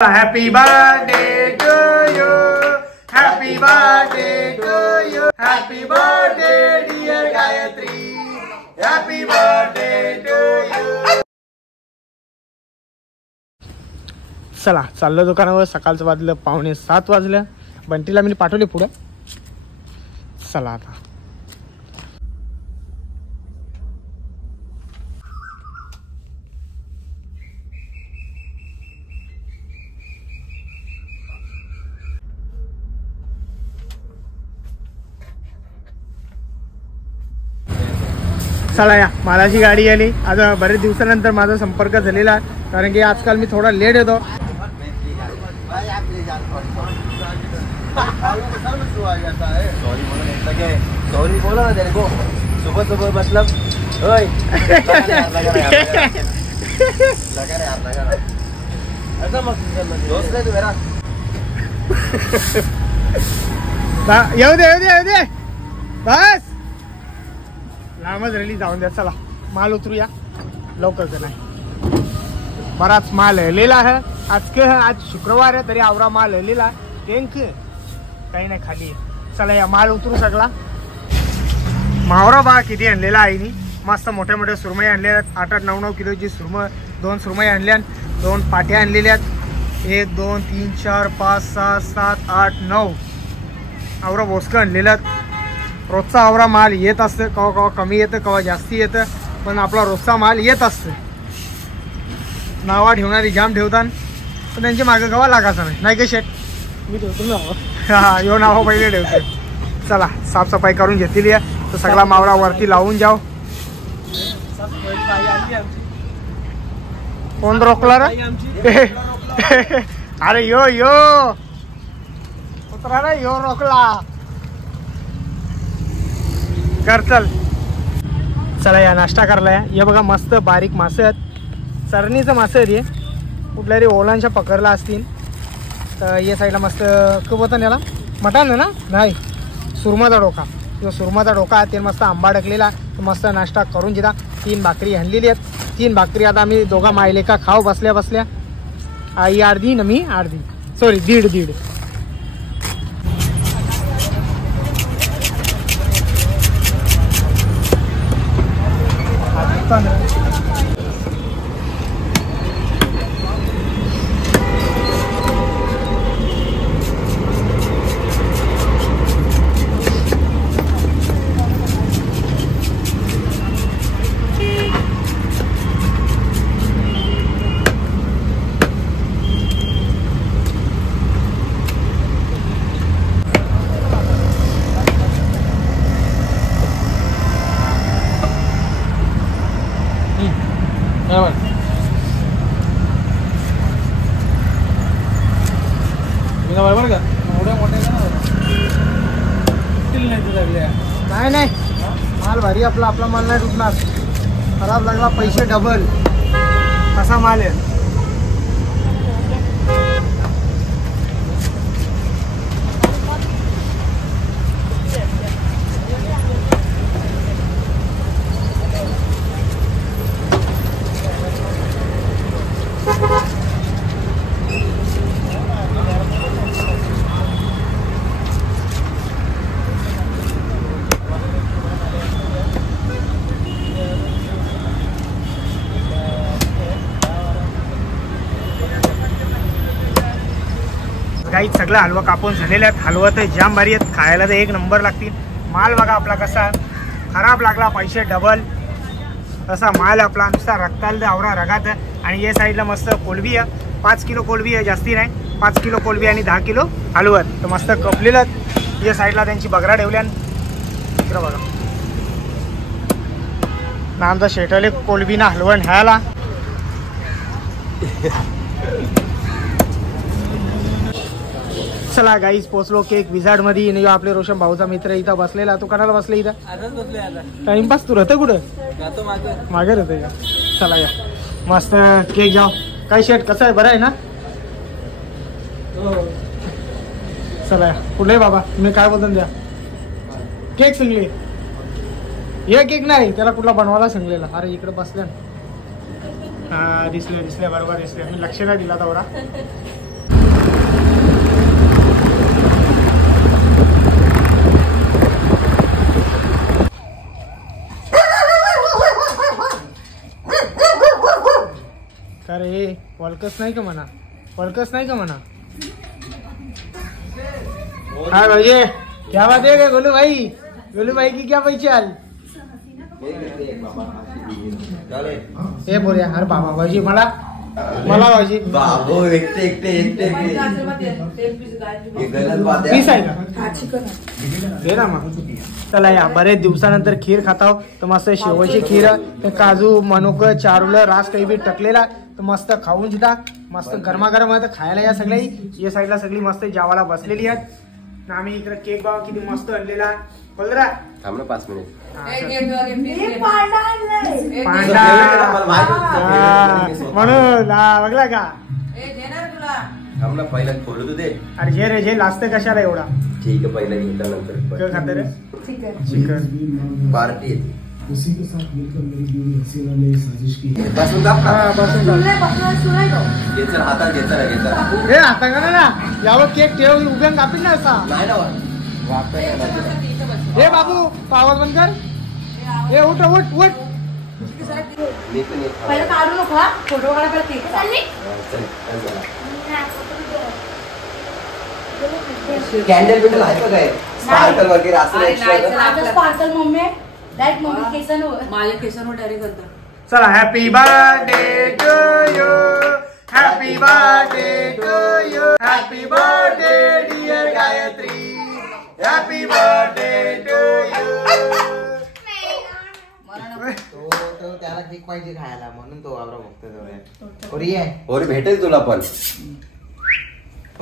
Happy birthday to you. Happy birthday to you. Happy birthday dear Gayatri. Happy birthday to you. चला चाललो दुकानावर. सकाळचं वाजलं 6:45 वाजल्या. बंटीला मी पाठवले पुढे. चला आता चला या मालाची गाडी आली. आता बरेच दिवसानंतर माझा संपर्क झालेला आहे, कारण की आजकाल मी थोडा लेट येतो. सॉरी बोला ना तेरे को. सुबह सुबह मतलब ऐसा मत दोस्त है तू मेरा. येऊ दे बस. लांबच रॅली जाऊन द्या. चला माल उतरूया लवकर. नाही बराच माल हलेला आहे. आज शुक्रवार आहे तरी आवरा माल हलेला आहे. काही नाही खाली. चला या माल उतरू सगळा. मावरा बा किती आणलेला आहे. मस्त मोठ्या मोठ्या सुरमई आणलेल्या. 8-8, 9-9 किलोची सुरमई. 2 सुरमई आणल्या. 2 पाट्या आणलेल्या. 1 2 3 4 5 6 7 8 9 आवरा बोसकं आणलेलं. रोजचा आवरा माल येत असतं. कवा कवा कमी येतं, कवा जास्ती येतं, पण आपला रोजचा माल येत असतं. नावा ठेवणारी जाम ठेवतात, पण त्यांची मागं कवा लागायचं नाही का शेट? मी ठेवतो ना. हा यो नाव पहिले ठेवते. चला साफसफाई करून घेतलेली आहे, तर सगळा मावरा वरती लावून जाऊ. कोण रोखला रे? अरे यो उतरा रे, यो रोखला. कर चला या नाश्ता करला. हे बघा मस्त बारीक मासे आहेत. चरणीचं मासे आहेत. हे कुठल्या रे ओलांच्या पकडला असतील. तर या साईडला मस्त कबतं याला मटण ना, नाही सुरमाचा डोका. जो सुरमाचा डोका आहे ते मस्त आंबा डकलेला. मस्त नाश्ता करून घेता. 3 भाकरी आणलेली आहेत. 3 भाकरी आता आम्ही दोघा मायले का खाऊ बसल्या. आई अर्धी ना मी अर्धी. सॉरी दीड. बरोबर का नाही माल भारी. आपला माल नाही रुकणार. खराब लागला पैसे डबल असा माल आहे. काही सगळं हलवा कापून झालेले आहेत. हलवा तर जाम भारी आहेत. खायला तर 1 नंबर लागतील. माल बघा आपला कसा खराब लागला पैसे डबल तसा माल आपला. नुसता रक्ताला आवरा रगात. आणि या साईडला मस्त कोलबी आहे. 5 किलो कोलबी आहे, जास्ती नाही. 5 किलो कोलबी आणि 10 किलो हलवत. तर मस्त कपलेलं. या साईडला त्यांची बगरा ठेवल्या. इकडं बघा ना आमचा शेटले कोलबी ना हलवण ह्याला. चला गाईज पोचलो केक विझार्ड मध्ये. आपले रोशन भाऊचा मित्र इथं बसलेला. तू कणाला बसले इथं? टाइमपास तू राहतं कुठं? मागे राहते का? चला या मस्त केक जाऊ. काय शेट कसं आहे? बरं आहे ना? चला या कुठे बाबा तुम्ही काय बोलता द्या. केक सांगले हे केक नाही त्याला कुठला बनवायला सांगलेला. अरे इकडे बसल्या. हा दिसले बरोबर दिसले. मी लक्ष नाही दिला तेवढा. वळकस नाही का म्हणा, वळकस नाही का म्हणा. हाँ भैया क्या बात है गोलू भाई, गोलू भाई की क्या पहचान. हे बोल यार बाबा भाजी मला भाजी बाबू एकटे एकटे एकटे पीस आहे का घे ना मग. चला या बरेच दिवसानंतर खीर खाता तर मस्त शेवची खीर, ते काजू मनुक चारुलं रास काही बी टकलेला तर मस्त खाऊन सुद्धा मस्त गरमागरम आहे. तर खायला या सगळ्या या साईडला सगळी मस्त जेवायला बसलेली आहेत. आम्ही इकडे केक बघा किती मस्त आणलेला. बोलरा थांब ना 5 मिनिट. म्हणून बघला का थांब ना पहिला खोलू तू दे. अरे जे रे जे लाजते कशाला एवढा. ठीक आहे पहिला घेतल्यानंतर खाते रे चिकन पार्टी उसी के साथ मिलकर मेरी बीवी हसीना ने साजिश की है. बसून का बसून घेचर हातात घेचर हे आता का ना यावर केक ठेव उभ्या कापील ना असा. नाही ना हे बाबू आवाज बंद कर. हे उठ उठ उठ. मी पण येत पहिला काढू नको फोटो काढा पहिले केक चालली. कॅन्डल बिंडल आहे का काय स्पार्कल वगैरे असं आता स्पार्कल मम्मी डायरेक्ट मम्मी केसांवर माझ्या केसांवर डायरेक्ट करतो. चला happy birthday to you, happy birthday to you, happy birthday dear Gayatri, happy birthday to you. तो त्याला केक पाहिजे खायला म्हणून तो वावरा बघतोय. ओरी आहे ओरी भेटेल तुला पण.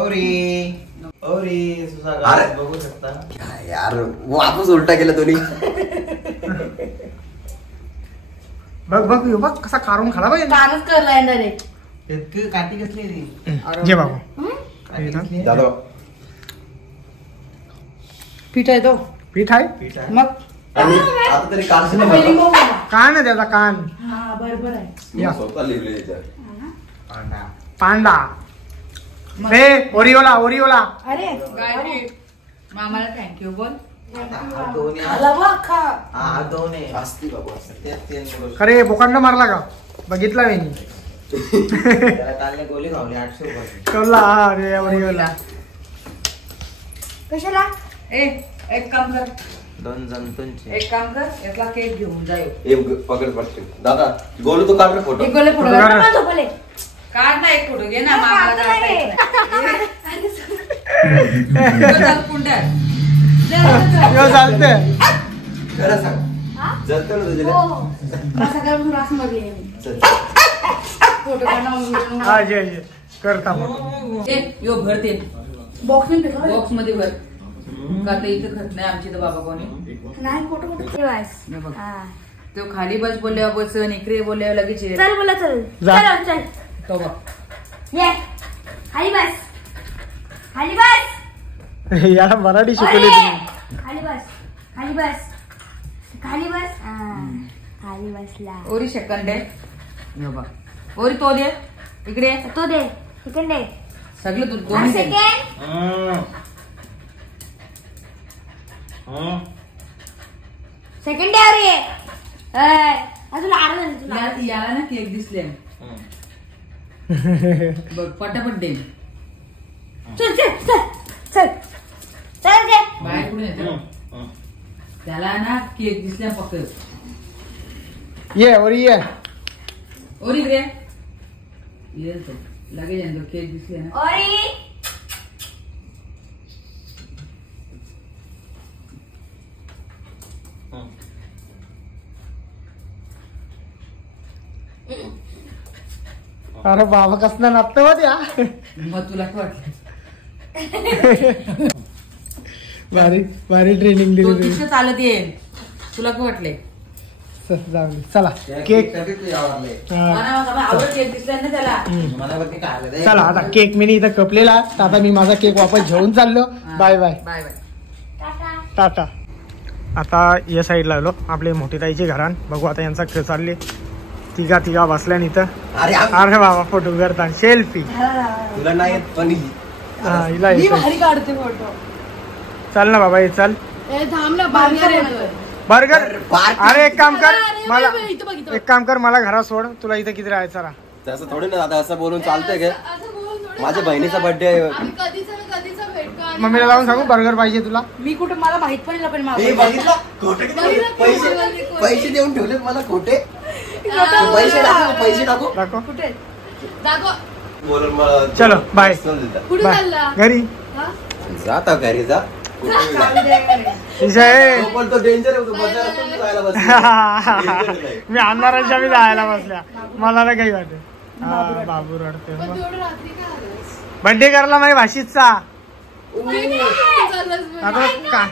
ओरी ओरी अरे बघू शकता यार वापस उलटा केला दोन्ही. बघ बघ यो बघ कसा काढून खाला पाहिजे. कानच करलाय डायरेक्ट. ते काठी कसली ती जे बाबा दादा पीठ आहे तो पीठ आहे मग आणि आता तरी काल पहिली मग कान आहे त्याचा कान. हा बरोबर आहे. या. स्वतः लिहिले त्याच्यावर. पांडा रे ओरिओला ओरिओला. अरे गायत्री मामाला थँक्यू बोल. दोन्ही आला बघ खा. हा दोन आहे असती बाबा ते तीन पुरुष. खरे बोकांड मारला का बघितला मी. त्याला कालने गोळी खावली 800 रुपये. कळला रे ओरिओला. कशाला एक काम कर, दोन जंतूंचे एक काम कर, यातला केक घेऊन जायो. एक पकड पडते दादा गोलू तो काढ रे फोटो. एक गोले फोटो काढ. काढ झोपले. काढ ना एक फोटो घे ना मामाला काढतो नाही. यो चालते. खरं सांग हा? जळतं ना तुझ्या. हो हो. सकाळपासून रास मारली आहे मी. चल. फोटो काढणं हा जे जे करता मग. यो भरते बॉक्स मध्ये ठेवा. बॉक्स मध्ये भर. का तर इथं खत नाही आमची तर बाबा कोणी. नाही फोटो कुठे ठेवायस. हे बघ. हा. तो खाली बस बोलल्यावर बसन, इकडे बोलल्यावर लगेच ये. चल बोला चल. जा. चल चल. तो बघ. ये. खाली बस. खाली बस. याला मराठी शिकवली अरे! तुम्ही. खाली बस. खाली बस. खाली बस. हा. खाली बसला. ओरी सेकंड आहे. हे बघ. ओरी तो दे इकडे. तो दे. सेकंड दे. सगळं तू दोन सेकंड. सेकंड डे अरे अजून अर्धा झालं तुला. याला ना केक दिसले बघ पटापट दे. चल चल चल चल चल दे. बाहेर कुठे येतो त्याला ना केक दिसल्या फक्त. ये ओरी ये. ओरी इकडे ये तो लगेच येतो केक दिसले ना. ओरी अरे बाबा कसला नाचतो हो त्या. मग तुला काय वाटलं. भारी भारी ट्रेनिंग तो दिली तिथं चालत येईल. तुला काय वाटले. जाऊ दे. चला केक. आवडले हा. आवडत केक दिसला ना त्याला. मला वरती काय आलं रे? चला आता केक मी इथं कपलेला तर आता मी माझा केक वापस घेऊन चाललो. Bye bye bye bye. टाटा. टाटा. आता या साईडला आलो आपले मोठी ताईचे घरान. बघू आता यांचा खेळ चालले. तिघा बसल्या इथं. अरे अरे बाबा फोटो करता सेल्फी. तुला नाही येत पण हा हिला मी येतं. भारी काढते फोटो. चल ना बाबा ये चल. ए थांब ना बर्गर येतोय. बर्गर. अरे एक काम कर अरे, मला इथं बघ, इथं. एक काम कर मला घरात सोड. तुला इथं किती राहायचं. तसं थोडी ना दादा असं बोलून चालतंय का? असं बोलून थोडं माझ्या बहिणीचा birthday आहे. आम्ही कधीचा भेटतो आणि मम्मीला लावून सांगू बर्गर पाहिजे तुला. मी कुठं मला माहित पण नाही पण हे बघितलं? खोटे किती बोलले? पैसे देऊन ठेवले मला खोटे. पैसे टाकू दाखव. कुठे दाखव. बोलून मला चलो बाय कुठे बाय चालला घरी. हा? जाता घरी जा. विषय पण तो डेंजर आहे, तो बजारात पण जायला बसला. Danger नाही. मी अंधाराच्या मी जायला बसल्या मला ना काही वाटत. बाबू रडते पण तू एवढं रात्री काय आलास? बर्थडे करायला माझ्या भाषीचा. चाललास बरं. आता का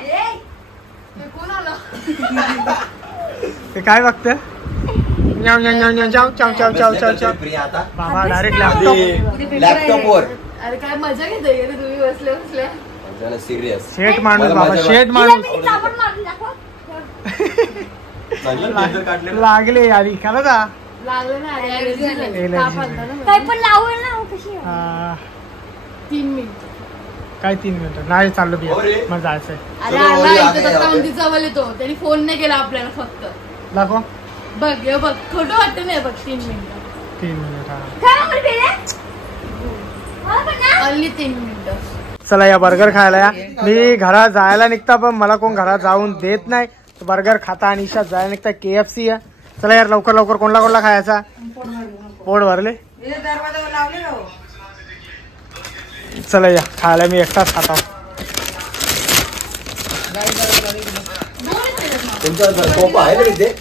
हे कोण आला? ते काय बघते. न्याव न्याव न्याव न्याव चाव चाव चाव चाव चाव चाव. प्रिया आता बाबा डायरेक्ट लॅपटॉप. लॅपटॉप वर अरे काय मजा घेताय रे तुम्ही बसल्या सिरियस शेट माणूस मला बाबा मजा शेट तिला माणूस. मी चापट मारून दाखव. लागले आधी खरं का. लागलं ना अरे allergy झाली. Allergy ताप झाली. आलता ना काय मला. पण लावेल ना कशी आहे? 3 मिनिट काय 3 मिनिटं नाही चाललो हो रे. बिया मला जायचंय. अरे चलो, आला आगे, इथं आगे. काउंटी जवळ येतो त्यांनी फोन नाही केला आपल्याला फक्त दाखव बघ हे बघ खोटं वाटतं नाही बघ 3 मिनिटं 3 मिनिट हा. काय म्हणते बेले? मला पण ना. only 3 मिनिटं. चला या बर्गर खायला या. मी घरात जायला निघता पण मला कोण घरात जाऊन देत नाही. बर्गर खाता आणि ईशात जायला निघता KFC या. चला यार लवकर लवकर कोणला खायचा. पोट भरले. दरवाजा लावले का हो? चला या खायला मी एकटाच खाता. तुमचा सोफा आहे ना इथे?